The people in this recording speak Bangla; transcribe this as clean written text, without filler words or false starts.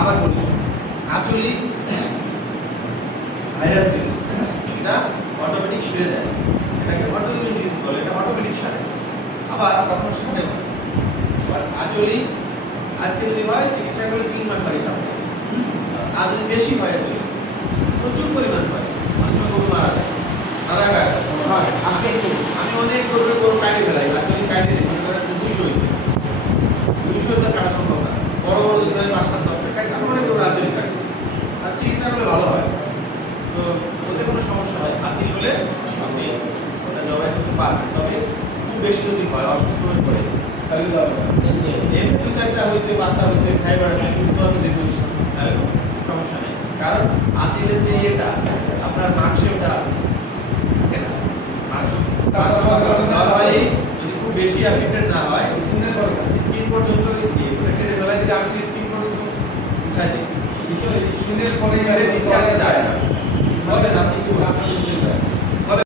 আবার বলি আচলিক ভাইরাস ডিজিজ, এটা অটোমেটিক সেরে যায়, এটাকে অটোইমিউন ডিজিজ বলে, এটা অটোমেটিক সারে, আবার কখনো সারে না। আর আচলিক আজকে যদি হয় চিকিৎসা করলে 3 মাস লাগে সাথে, আর যদি বেশি হয় আচলিক প্রচুর পরিমাণ হয়, মানুষ গরু মারা যায়, আমি অনেক গরু কাটে ফেলাই, আচলিক কাটে দিই, মনে করেন 200 হয়েছে, 200 তো কাটা সম্ভব না, বড় বড় যদি হয় 5-7-10টা কাটে, আমি অনেক গরু আচলিক কাটছি, আর চিকিৎসা করলে ভালো হয়, তো ওতে কোনো সমস্যা হয়, আচলিক হলে আপনি ওটা জবাই করতে পারবেন, তবে খুব বেশি যদি হয় অসুস্থ হয়ে পড়ে এমনি 2-4টা হয়েছে, 5টা হয়েছে, ফাইবার আছে, সুস্থ আছে, দেখুন তাহলে কোনো সমস্যা নেই, কারণ আচিলের যে ইয়েটা আপনার মাংসে ওটা থাকে না, মাংস নরমালি যদি খুব বেশি অ্যাফেক্টেড না হয় স্কিন পর্যন্ত কেটে ফেলা দিলে, আমি তো স্কিন পর্যন্ত উঠাই দিই, স্কিনের পরে